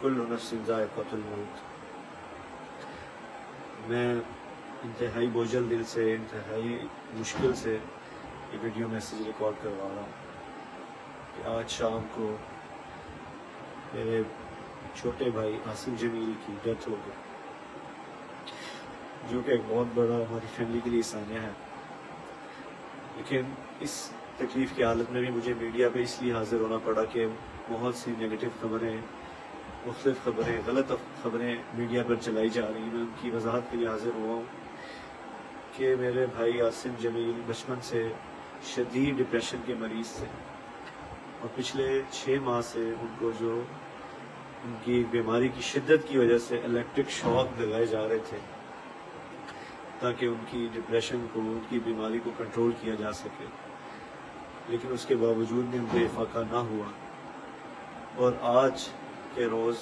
कुल्लु नफ्सिन ज़ाइक़तुल मौत। मैं इंतहाई बोझल दिल से, इंतहाई मुश्किल से ये वीडियो मैसेज रिकॉर्ड करवा रहा हूँ कि आज शाम को मेरे छोटे भाई आसिम जमील की डेथ हो गई, जो कि एक बहुत बड़ा हमारी फैमिली के लिए सानिया है। लेकिन इस तकलीफ़ की हालत में भी मुझे मीडिया पे इसलिए हाज़िर होना पड़ा कि बहुत सी नेगेटिव खबरें, मुख्तलिफ खबरें, गलत खबरें मीडिया पर चलाई जा रही हैं। मैं उनकी वजाहत के लिए हाज़िर हुआ हूँ कि मेरे भाई आसिम जमील बचपन से शदीद डिप्रेशन के मरीज़ थे और पिछले 6 माह से उनको जो उनकी बीमारी की शिद्दत की वजह से इलेक्ट्रिक शॉक लगाए जा रहे थे ताकि उनकी डिप्रेशन को, उनकी बीमारी को कंट्रोल किया जा सके, लेकिन उसके बावजूद भी उनको इफाका ना हुआ। और आज के रोज़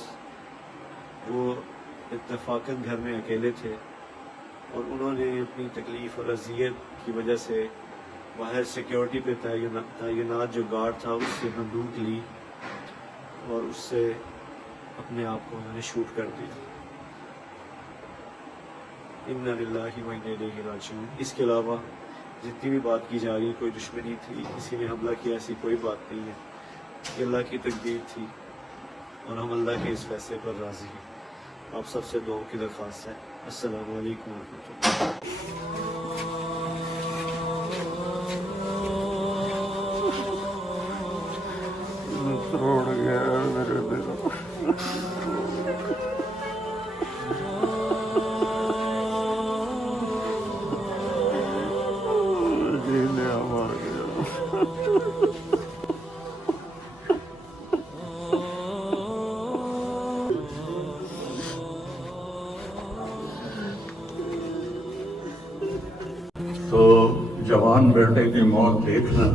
वो इत्तेफाकन घर में अकेले थे और उन्होंने अपनी तकलीफ़ और अज़ियत की वजह से बाहर सिक्योरिटी पे तैनात जो गार्ड था उससे बंदूक ली और उससे अपने आप को उन्होंने शूट कर दिया। इन्ना लिल्लाहि व इन्ना इलैहि राजिऊन। इसके अलावा जितनी भी बात की जा रही है, कोई दुश्मनी थी, किसी ने हमला किया, ऐसी कोई बात नहीं है। ये अल्लाह की तकदीर थी और हम अल्लाह के इस फैसले पर राज़ी हैं। आप सबसे दुआ की दरख्वास्त है। अस्सलामु अलैकुम व तो जवान बेटे की मौत देखना,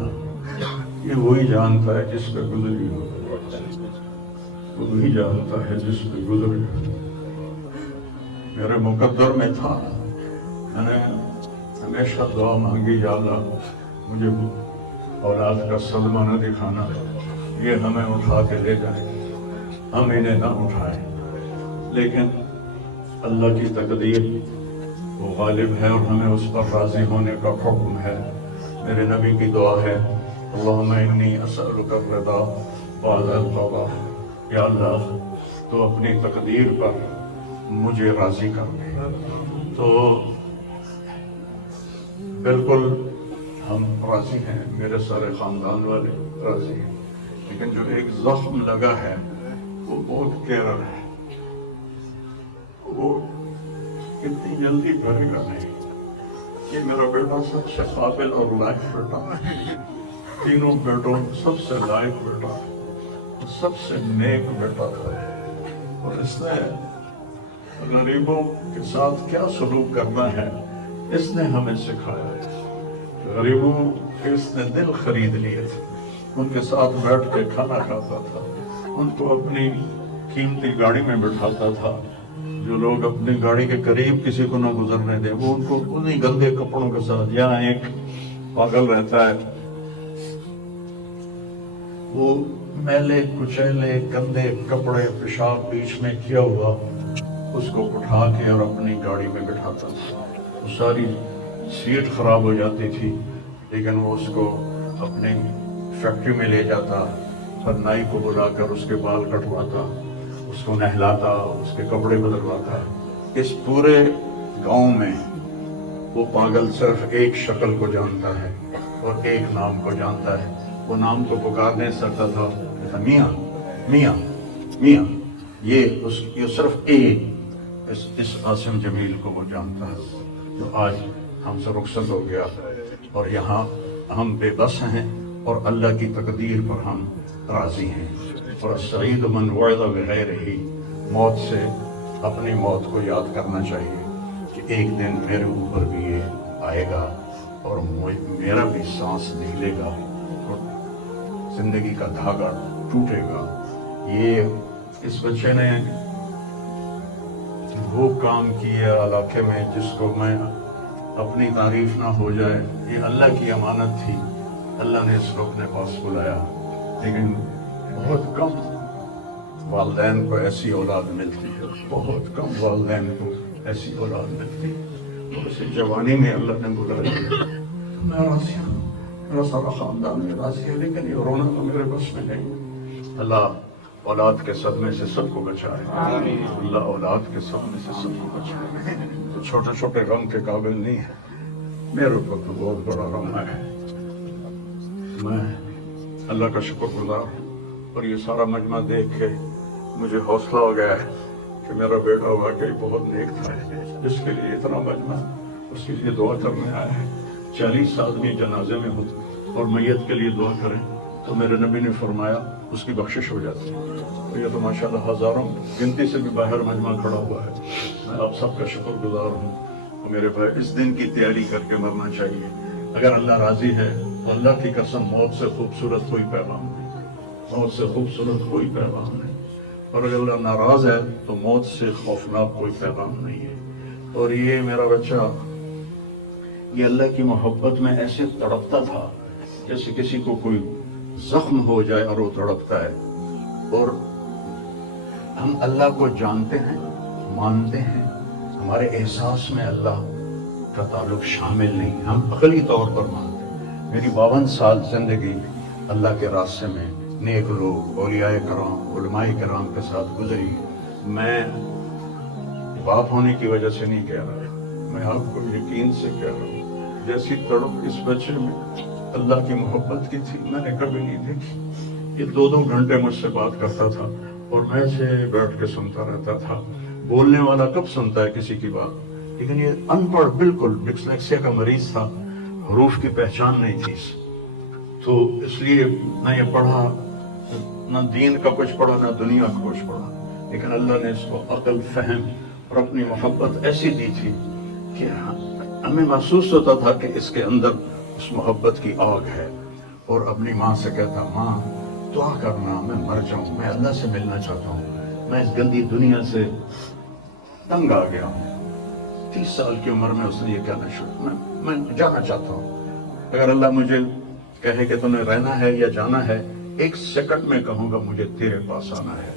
ये वही जानता है जिस पे गुजरी हो, वही जानता है जिस पे गुजरी। मेरे मुकद्दर में था, मैंने हमेशा दुआ मांगी, या अल्लाह मुझे औलाद का सदमा न दिखाना, ये हमें उठा के ले जाए, हम इन्हें ना उठाए। लेकिन अल्लाह की तकदीर वो गालिब है और हमें उस पर राज़ी होने का हुक्म है। मेरे नबी की दुआ है, अल्लाहुम्मा इन्नी असअलुका रिदा व अल तौबा। या अल्लाह, तो अपनी तकदीर पर मुझे राज़ी कर दे। तो बिल्कुल हम राज़ी हैं, मेरे सारे ख़ानदान वाले राज़ी हैं, लेकिन जो एक ज़ख्म लगा है वो बहुत गहरा है, वो इतनी जल्दी भरेगा नहीं। ये मेरा बेटा सबसे काबिल और लायक बेटा है, तीनों बेटों सबसे लायक बेटा, सबसे नेक बेटा था। और इसने गरीबों के साथ क्या सलूक करना है इसने हमें सिखाया है। गरीबों के इसने दिल खरीद लिए थे, उनके साथ बैठ के खाना खाता था, उनको अपनी कीमती गाड़ी में बिठाता था। जो लोग अपनी गाड़ी के करीब किसी को ना गुजरने दे, वो उनको उन्हीं गंदे कपड़ों के साथ, यहाँ एक पागल रहता है, वो मैले कुचैले गंदे कपड़े, पेशाब बीच में किया हुआ, उसको उठा के और अपनी गाड़ी में बिठाता था। वो सारी सीट खराब हो जाती थी, लेकिन वो उसको अपनी फैक्ट्री में ले जाता, फिर नाई को बुलाकर उसके बाल कटवाता, उसको नहलाता, उसके कपड़े बदलवाता। इस पूरे गांव में वो पागल सिर्फ एक शक्ल को जानता है और एक नाम को जानता है। वो नाम को पुकार नहीं सकता था, मियाँ मियाँ मियाँ। ये सिर्फ इस आसिम जमील को वो जानता है, जो आज हमसे रुखसत हो गया और यहाँ हम बेबस हैं और अल्लाह की तकदीर पर हम राज़ी हैं। और सईद मन वअदा बिग़ैरिही, मौत से अपनी मौत को याद करना चाहिए कि एक दिन मेरे ऊपर भी ये आएगा और मेरा भी सांस निकलेगा और जिंदगी का धागा टूटेगा। ये इस बच्चे ने वो काम किया इलाके में जिसको मैं अपनी तारीफ ना हो जाए, ये अल्लाह की अमानत थी। अल्लाह ने इसको अपने पास बुलाया, लेकिन बहुत कम वालदैन को ऐसी औलाद मिलती है, बहुत कम वालदैन को ऐसी औलाद मिलती है। और इसे जवानी में अल्लाह ने बुला लिया। मैं राजी हूँ, मेरा सारा खानदान में राजी है, लेकिन ये रोना तो मेरे बस में नहीं। अल्लाह औलाद के सदमे से सबको बचाए, अल्लाह औलाद के सदमे से सबको बचाए। तो छोटे छोटे गम के काबिल नहीं है, मेरे ऊपर तो बहुत बड़ा गम है। मैं अल्लाह का शुक्रगुजार हूँ, और ये सारा मजमा देख के मुझे हौसला हो गया है कि मेरा बेटा वाकई बहुत नेक था, जिसके लिए इतना मजमा उसके लिए दुआ करने आया है। 40 आदमी जनाजे में हो और मैयत के लिए दुआ करें तो मेरे नबी ने फरमाया उसकी बख्शिश हो जाती है। तो ये तो माशाल्लाह हजारों गिनती से भी बाहर मजमा खड़ा हुआ है। मैं आप सबका शुक्रगुजार हूँ। और मेरे भाई, इस दिन की तैयारी करके मरना चाहिए। अगर अल्लाह राजी है तो अल्लाह की कसम मौत से खूबसूरत कोई पैगाम नहीं, मौत से खूबसूरत कोई पैगाम नहीं। और अगर अल्लाह नाराज है तो मौत से खौफनाक कोई पैगाम नहीं है। और ये मेरा बच्चा ये अल्लाह की मोहब्बत में ऐसे तड़पता था जैसे किसी को कोई जख्म हो जाए और वो तड़पता है। और हम अल्लाह को जानते हैं, मानते हैं, हमारे एहसास में अल्लाह का ताल्लुक शामिल नहीं, हम अकली तौर पर मानते हैं। मेरी 52 साल जिंदगी अल्लाह के रास्ते में नेक लोग, औलियाए कराम, उलमाए कराम के साथ गुजरी। मैं बाप होने की वजह से नहीं कह रहा, मैं आपको यकीन से कह रहा हूँ, जैसी तड़प इस बच्चे में अल्लाह की मोहब्बत की थी मैंने कभी नहीं देखी। ये 2-2 घंटे मुझसे बात करता था और मैं से बैठ के सुनता रहता था। बोलने वाला कब सुनता है किसी की बात, लेकिन ये अनपढ़, बिल्कुल डिस्लेक्सिया का मरीज था, हरूफ की पहचान नहीं थी। तो इसलिए न ये पढ़ा, न दीन का कुछ पढ़ा, न दुनिया का कुछ पढ़ा, लेकिन अल्लाह ने इसको अक्ल, फहम और अपनी मोहब्बत ऐसी दी थी कि हमें महसूस होता था कि इसके अंदर उस मोहब्बत की आग है। और अपनी माँ से कहता, माँ दुआ करना, मैं मर जाऊं, मैं अल्लाह से मिलना चाहता हूँ, मैं इस गंदी दुनिया से तंग आ गया हूँ। 30 साल की उम्र में उसने ये कहना शुरू, मैं जाना चाहता हूँ। अगर अल्लाह मुझे कहे कि तुम्हें रहना है या जाना है, 1 सेकंड में कहूँगा मुझे तेरे पास आना है,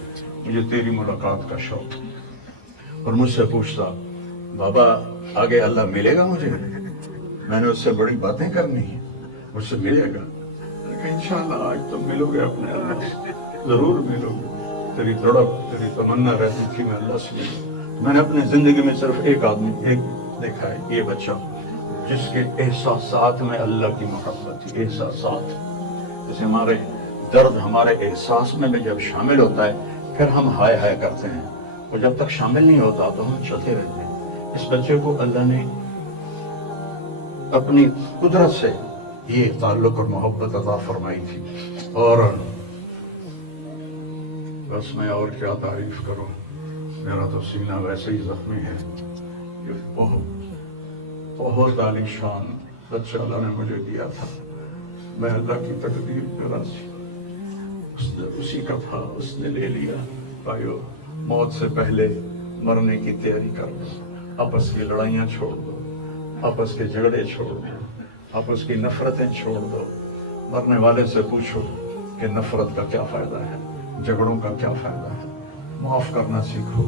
मुझे तेरी मुलाकात का शौक। और मुझसे पूछता, बाबा आगे अल्लाह मिलेगा मुझे? मैंने उससे बड़ी बातें करनी है, मुझसे मिलेगा? इंशाअल्लाह आज तो मिलोगे अपने अल्लाह से, जरूर मिलोगे। तेरी तड़प, तेरी तमन्ना रहती थी मैं अल्लाह से मिलूं। मैंने अपनी जिंदगी में सिर्फ एक आदमी देखा है, ये बच्चा, जिसके एहसासात में अल्लाह की मोहब्बत थी। एहसासात जैसे हमारे दर्द हमारे एहसास में भी जब शामिल होता है फिर हम हाय हाय करते हैं, और जब तक शामिल नहीं होता तो हम चलते रहते हैं। इस बच्चे को अल्लाह ने अपनी कुदरत से ये ताल्लुक और मोहब्बत अता फरमाई थी। और बस मैं और क्या तारीफ करूं, मेरा तो सीना वैसे ही जख्मी है। ये बहुत आलीशान बच्चा अल्लाह ने मुझे दिया था। मैं अल्लाह की तकदीर पे राजी, उसने उसी का था, उसने ले लिया। भाइयों, मौत से पहले मरने की तैयारी कर लो, आपस की लड़ाइयाँ छोड़ दो, आपस के झगड़े छोड़ दो, आपस की नफरतें छोड़ दो। मरने वाले से पूछो कि नफरत का क्या फायदा है, झगड़ों का क्या फायदा है। माफ करना सीखो,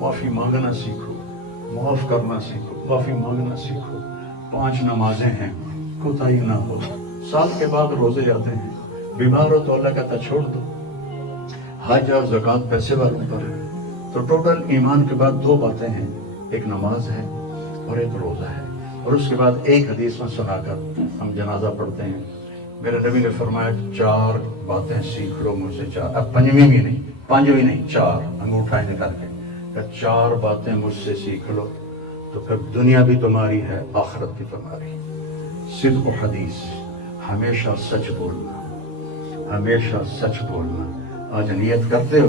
माफी मांगना सीखो, माफ करना सीखो, माफी मांगना सीखो। 5 नमाजें हैं, कोताही ना हो। साल के बाद रोजे आते हैं, बीमार हो तो अल्लाह कहता छोड़ दो। हज और ज़कात पैसे वालों पर है। तो टोटल ईमान के बाद 2 बातें हैं, एक नमाज है और एक रोजा है। और उसके बाद एक हदीस में सुनाकर हम जनाजा पढ़ते हैं। मेरे नबी ने फरमाया 4 बातें सीख लो मुझसे, 4, अब 5वीं भी नहीं, 5वीं नहीं, 4 अंगूठा निकाल के 4 बातें मुझसे सीख लो तो फिर दुनिया भी तुम्हारी है, आखिरत भी तुम्हारी। सिद्क़ हदीस, हमेशा सच बोलना, हमेशा सच बोलना। आज नियत करते हो?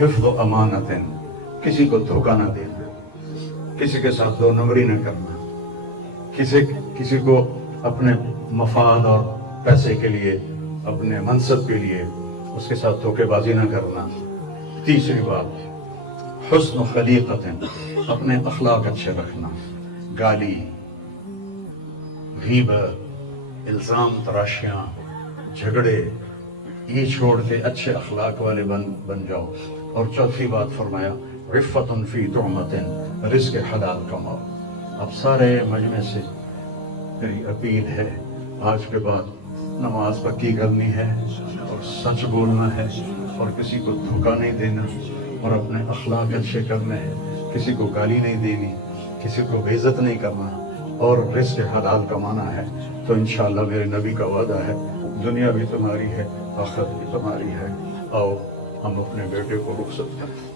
हिफ्ज़ अमानतिन, किसी को धोखा ना देना, किसी के साथ 2 नंबरी न करना, किसी को अपने मफाद और पैसे के लिए, अपने मनसब के लिए उसके साथ धोखेबाजी न करना। तीसरी बात, हुस्न खलीक़तिन, अपने अखलाक अच्छे रखना। गाली, गीबत, इल्ज़ाम तराशियाँ, झगड़े, یہ چھوڑ کے اچھے اخلاق والے بن جاؤ. اور چوتھی بات فرمایا عفتن فی طعمتن، رزق حلال کماؤ. اب سارے مجمع سے میری اپیل ہے، آج کے بعد نماز پکی کرنی ہے اور سچ بولنا ہے اور کسی کو دھوکہ نہیں دینا اور اپنے اخلاق اچھے کرنے ہیں، کسی کو گالی نہیں دینی، کسی کو بے عزت نہیں کرنا اور رزق حلال کمانا ہے. تو انشاءاللہ میرے نبی کا وعدہ ہے دنیا بھی تمہاری ہے آخرت بھی تمہاری ہے. آؤ ہم اپنے بیٹے کو رخصت کریں.